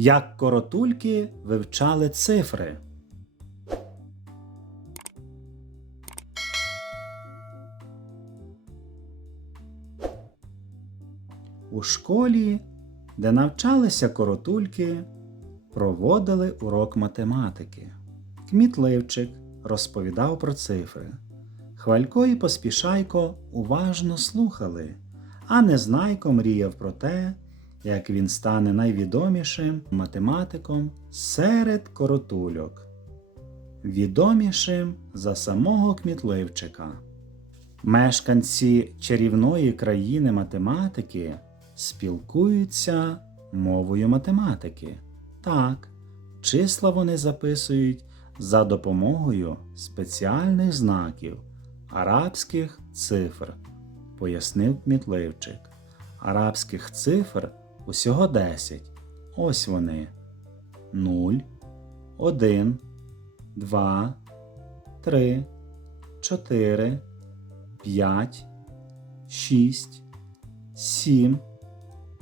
Як коротульки вивчали цифри. У школі, де навчалися коротульки, проводили урок математики. Кмітливчик розповідав про цифри. Хвалько і поспішайко уважно слухали, а Незнайко мріяв про те, як він стане найвідомішим математиком серед коротульок, відомішим за самого Кмітливчика. Мешканці чарівної країни математики спілкуються мовою математики. Так, числа вони записують за допомогою спеціальних знаків арабських цифр, пояснив Кмітливчик. Арабських цифр усього 10. Ось вони: 0, 1, 2, 3, 4, 5, 6, 7,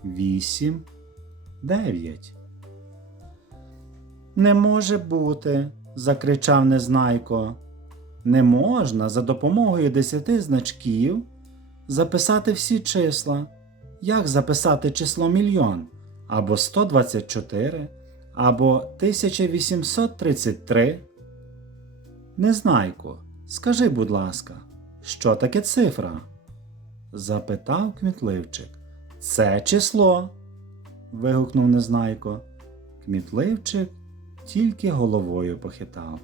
8, 9. Не може бути, закричав Незнайко. Не можна за допомогою десяти значків записати всі числа. Як записати число мільйон? Або 124, або 1833? Незнайко, скажи, будь ласка, що таке цифра? запитав кмітливчик. Це число. вигукнув Незнайко. Кмітливчик тільки головою похитав.